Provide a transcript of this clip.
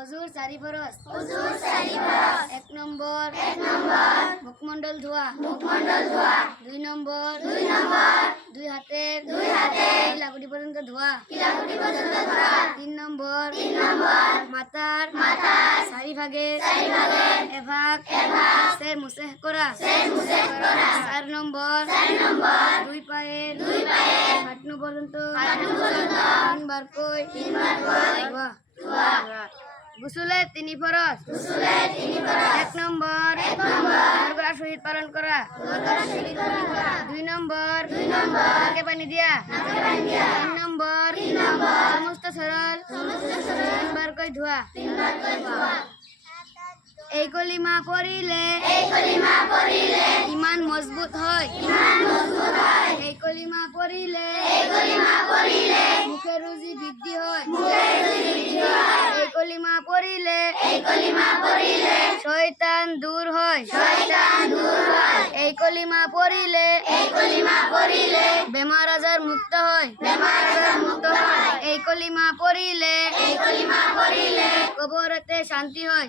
অজুর চারি ফরজ। অজুর চারি ফরজ। 1 নম্বর মুখমণ্ডল ধোয়া। 2 নম্বর দুই হাতের কিলাকুটি পর্যন্ত ধোয়া। 3 নম্বর মাথার চারি ভাগে এভাগ সের মুছে করা। 4 নম্বর দুই পায়ের হাঁটু পর্যন্ত 3 বার কই ধোয়া। গোসলের 3 ফরজ। 1 নম্বর ঘরগড়া শহীদ পালন করা। 2 নম্বর নাকে পানি দিয়া। 3 নম্বর সমস্ত সরল 3 বার কই ধোয়া। এই কলিমা পড়িলে ইমান মজবুত হয়। এই কলিমা পড়িলে মুখের রুজি বৃদ্ধি হয়। এই কলিমা পড়িলে শয়তান দূর হয়। এই কলিমা পড়িলে বেমার আজার মুক্ত হয়। এই কলিমা পড়িলে কবরেতে শান্তি হয়।